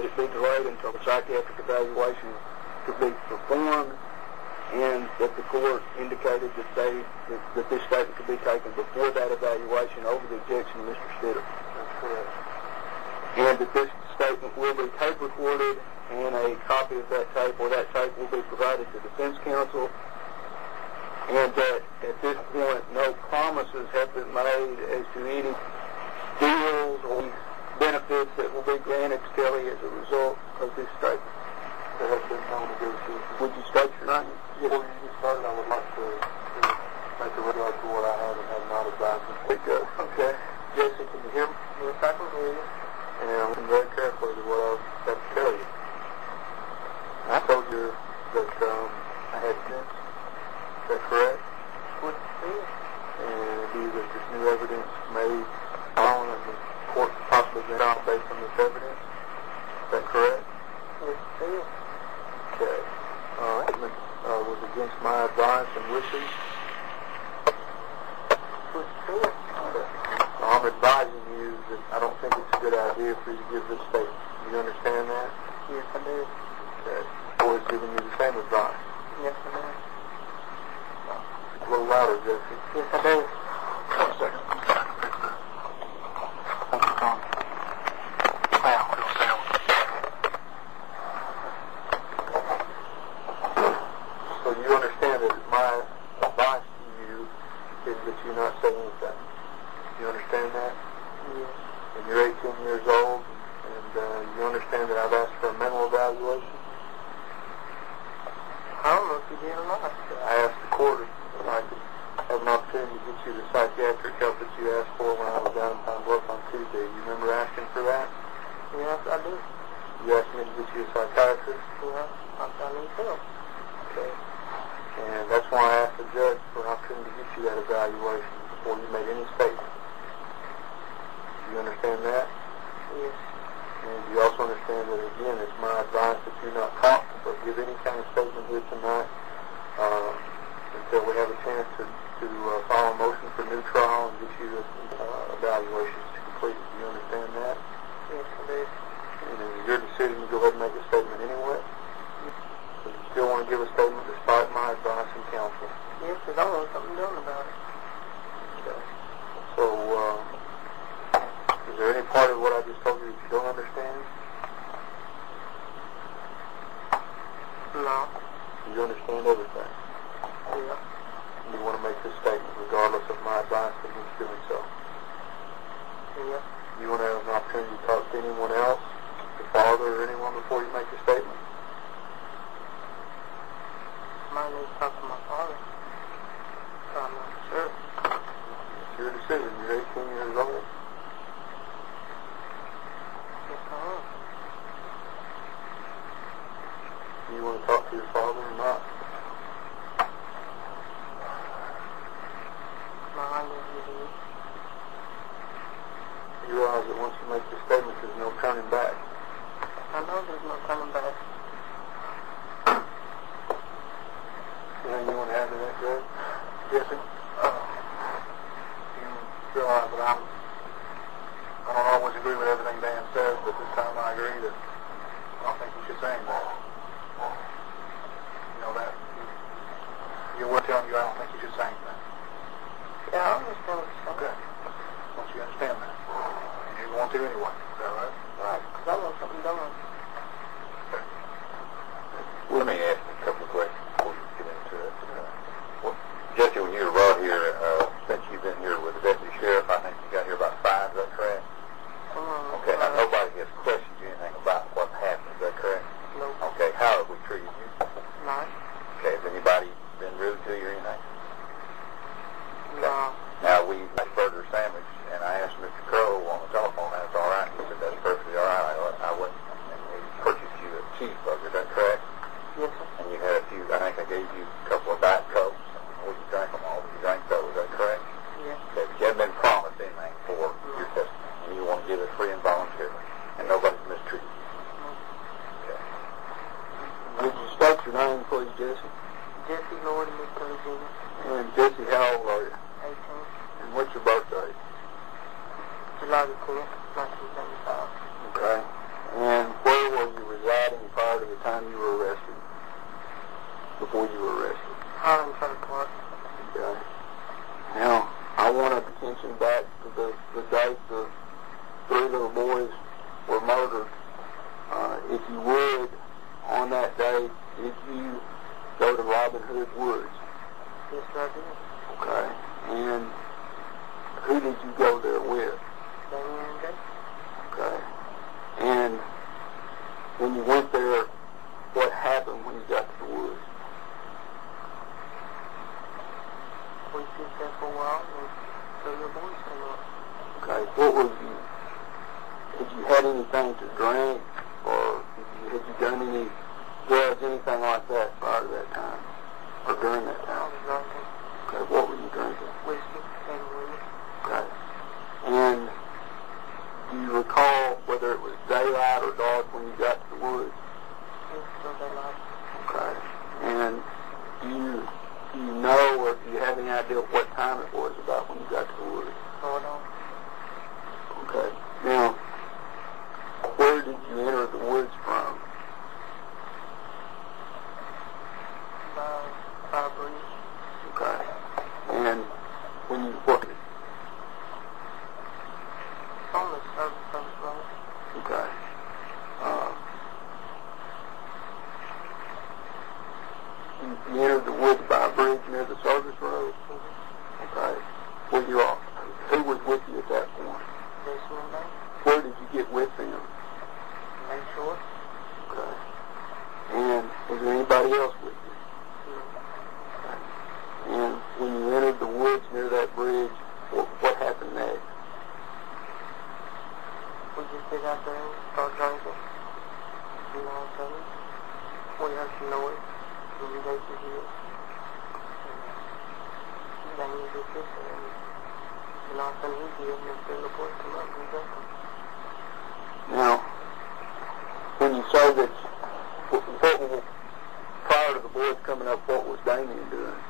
that it be delayed until the psychiatric evaluation could be performed, and that the court indicated that this statement could be taken before that evaluation over the objection of Mr. Stitter. That's correct. And that this statement will be tape recorded, and a copy of that tape or that tape will be provided to defense counsel, and that at this point no promises have been made as to any deals or benefits that will be granted to Kelly as a result of this statement. There has been no negotiation. Would you state your name? Before you get started, I would like to make a regard to what I have and have not advised you. Speak up. Okay. Jessie, can you hear me? Yes, I can hear you. And I'm listening very carefully to what I was about to tell you. I told you that I had evidence. Is that correct? What you said? And that this new evidence made on and the court could possibly get on based on this evidence. Is that correct? Yes, it is. Okay. Statement was against my advice and wishes. What you said? I'm advising you that I don't think it's a good idea for you to give this statement. You understand that? Yes, I do. Okay. The board's giving you the same advice. Yes, I do. A little louder, Jessie. Yes, I do. 1 second. Thank you, Tom. Wow, what do I say? So you understand that my advice to you is that you not say anything. You understand that? Yes. And you're 18 years old, and you understand that I've asked for a mental evaluation? I don't know if you did or not. I asked the court if I could have an opportunity to get you the psychiatric help that you asked for when I was down in Pine Bluff on Tuesday. You remember asking for that? Yes, I do. You asked me to get you a psychiatrist? Yes, I need help. Okay. And that's why I asked the judge for an opportunity to get you that evaluation before you made any statement. Do you understand that? Yes. And you also understand that, again, it's my advice that you not talk or give any kind of statement here tonight until we have a chance to file a motion for new trial and get you the evaluations completed. Do you understand that? Yes, I do. And is it your decision to go ahead and make a statement anyway? So you still want to give a statement despite my advice and counsel? Yes, because I want something done about it. Okay. So, is there any part of what I just told you that you don't understand? No. You understand everything? Yeah. You want to make this statement regardless of my advice against doing so? Yeah. You want to have an opportunity to talk to anyone else, your father or anyone, before you make a statement? Might need to talk to my father. I'm not sure. It's your decision. You're 18 years old. Yes, I am. Do you want to talk to your father or not? No, I need you to. You realize that once you make this statement, there's no turning back. I know there's no coming back. Anything you want to add to that, Greg? Jesse? You realize that I don't always agree with everything Dan says, but this time I agree that I don't think you should say that. You know that? You were telling you I don't think you should say anything. Yeah, I understand what you're saying. Okay. Once you understand that. And you want to anyway. Is that right? Right, because I want something done. Okay. Let me ask you a couple of questions before you get into it. Jesse, when you were brought here, since you've been here with the deputy sheriff, I think you got here about 5, is that correct? Okay, now nobody has questioned you anything about what happened, is that correct? No. Okay, how have we treated you? Nice. Okay, has anybody been rude to you or anything? No. Now, we made a burger sandwich, and I asked Mr. Crow on the telephone, that's all right. He said, that's perfectly all right. I went and we purchased you a cheeseburger, is that correct? Yes, sir. And you had a few, I think I gave you a couple of Diet Cokes. Would you drink them all? Would you drink those, is that correct? Yes. Okay, but you haven't been promised anything for your testimony, and you want to give it free and voluntarily, and nobody's mistreated you. Okay. Would you state your name, please, Jessie? Jessie MissKelley, Jr. And Jessie, how old are you? 18. And what's your birthday? July the 10th, 1975. Okay. And where residing prior to the time you were arrested? Before you were arrested? Highland Trailer Park. Okay. Now, I want to attention back to the date the 3 little boys were murdered. If you would, on that day, did you go to Robin Hood Woods? Yes, I did. Okay. And who did you go there with? Damien and Jason. Okay. And when you went there, what happened when you got to the woods? We sit there for a while and 3 little boys came up. Okay. What was you? Had you had anything to drink, or had you done any drugs, anything like that prior to that time, or during that I time? was drinking. Okay. What were you drinking? Whiskey and weed. Okay. And do you recall whether it was daylight or dark when you got to the woods? Yes, still daylight. Okay. And do you know, or do you have any idea what time it was about when you got to the woods? No, I don't. Okay. Now, where did you enter the woods from? By a bridge. Okay. And when you what? On the service road. Okay. You entered the woods by a bridge near the service road? Okay. Well, who was with you at that point? Jason and Damien. Where did you get with them? Make sure. Okay. And was there anybody else with you? No. Okay. And when you entered the woods near that bridge, what happened next? We just sit out there and start drinking. You know what I'm saying? We heard some noise. And we go to here. And Damien did this and all of a sudden he did, and then 3 little boys come up and we drank them. Now, when you say that, prior to the boys coming up, what was Damien doing?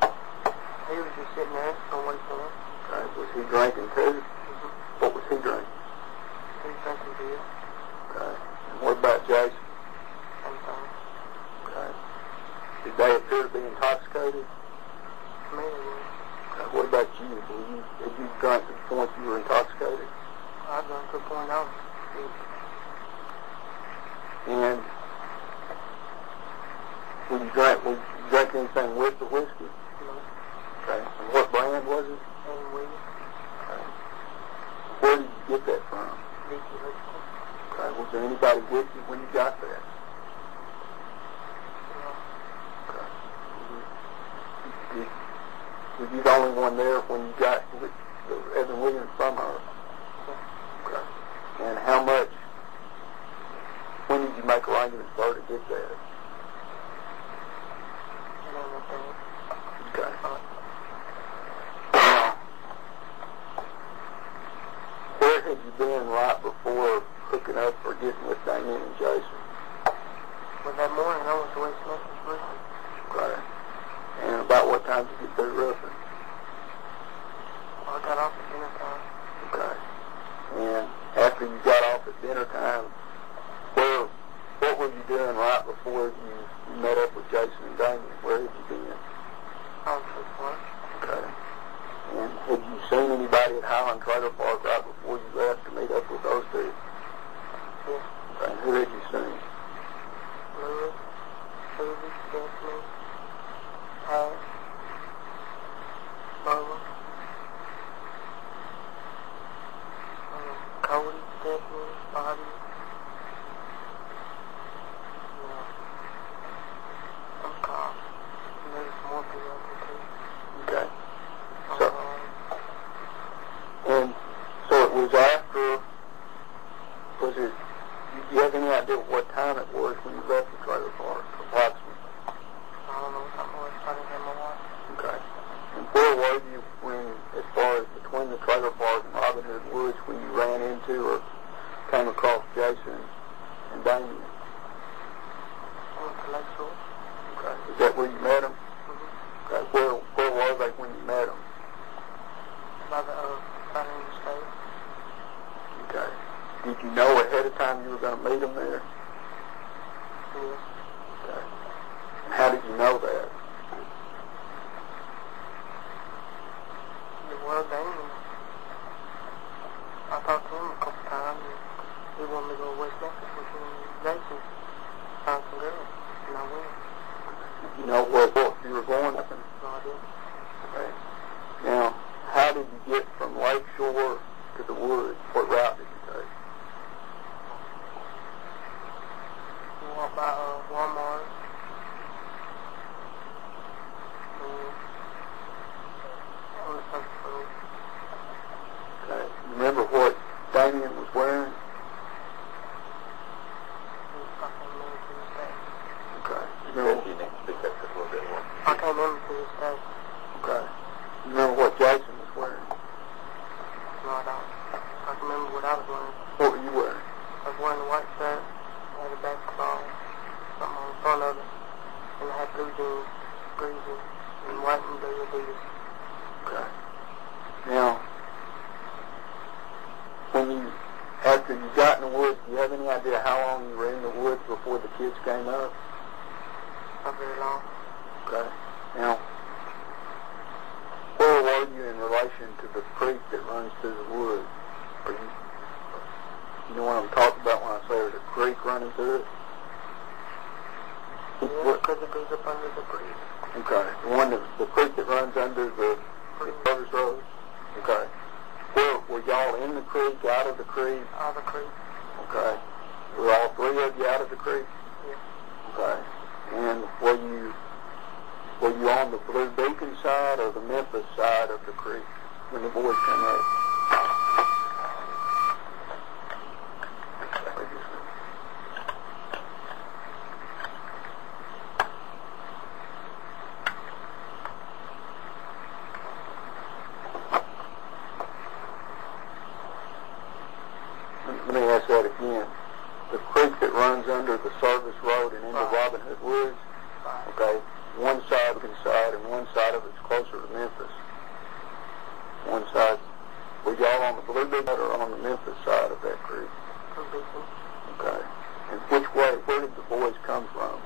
He was just sitting there and waiting for them. Okay. Was he drinking too? Mm-hmm. What was he drinking? He was drinking beer. Okay. And what about Jason? Same time. Okay. Did they appear to be intoxicated? To me they were. Okay. What about you? Did you drink to the point you were intoxicated? I drank to the point I was sick. And when you drank anything with the whiskey? No. Okay. And what brand was it? And weed. Okay. Where did you get that from? Leaky electrical. Okay. Was there anybody with you when you got there? No. Okay. Was you the only one there when you got with Evan Williams from her? Yeah. Okay. And how much? When did you make arrangements for her to get there? And then with that. Okay. Now, where had you been right before hooking up or getting with Damien and Jason? Well, that morning I went to West Memphis Prison. Okay. And about what time did you get through roofing? I got off at dinner time. Okay. And after you got off at dinner time, what were you doing right before you met up with Jason and Damien? Where had you been? I was at work. Okay. And had you seen anybody at Highland Trailer Park right before you left to meet up with those two? Yeah. Okay. And who had you seen? Louis, Susie, Stephanie, Pat, Lola, Cody, Stephanie, Bobby. Some cops. And there's more people too. Okay. And so it was after, did you have any idea what time it was when you left the trailer park, approximately? I don't know what time it was. I didn't have my watch. Okay. And where were you as far as between the trailer park and Robin Hood Woods, when you ran into or came across Jason and Damien? I went to Lake Shore. Okay. Is that where you met them? Mm-hmm. Okay. Where were they when you met them? By the side of the state. Okay. Did you know ahead ahead of time you were going to meet them there? Yes. Okay. And how did you know that? Well, Damon, I talked to him a couple times, and he wanted me to go to West Memphis with him and Jason, find some girls, and I went. You know what you were going with them? So I did. Okay. Now, how did you get from Lakeshore to the woods? What route did you take? We walked by Walmart, and on the first road. Okay. Remember what Damien was wearing? I can't remember to this day. Okay. Jesse, you need to speak up just a little bit more. I can't remember to this day. Okay. Remember what Jason was wearing? No, I don't. I can remember what I was wearing. What were you wearing? I was wearing a white shirt, had a basketball, something on the front of it, and I had blue jeans, greasy, and white and blue Adidas. Okay. Now, after you got in the woods, do you have any idea how long you were in the woods before the kids came up? Not very long. Okay. Now, where were you in relation to the creek that runs through the woods? You know what I'm talking about when I say there's a creek running through it? Yeah, because it goes up under the creek. Okay. The creek that runs under the service road? Okay. Were y'all in the creek, out of the creek? Out of the creek. Okay. Were all three of you out of the creek? Yeah. Okay. And were you on the Blue Beacon side or the Memphis side of the creek when the boys came up? Let me ask that again. The creek that runs under the service road and into Robin Hood Woods, okay, one side and one side of it's closer to Memphis. One side, were y'all on the Blue Beacon or on the Memphis side of that creek? Blue Beacon. Okay. And where did the boys come from?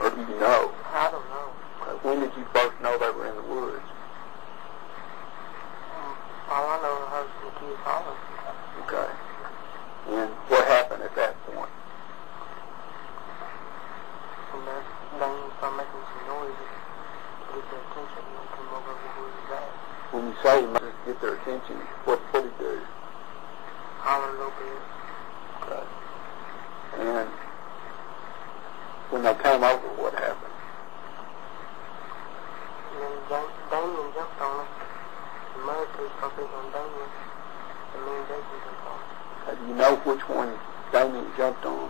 Or do you know? I don't know. Okay. When did you first know they were in the woods? All I know is I heard some kids hollering. Okay. And what happened at that point? And then started making some noises to get their attention and they come over where we was at. When you say you must get their attention, what did he do? Holler a little bit. Okay. And when they came over, what happened? And then Damien jumped on us. The mother police focused on Damien. And me and Jason jumped on. Do you know which one Damien jumped on?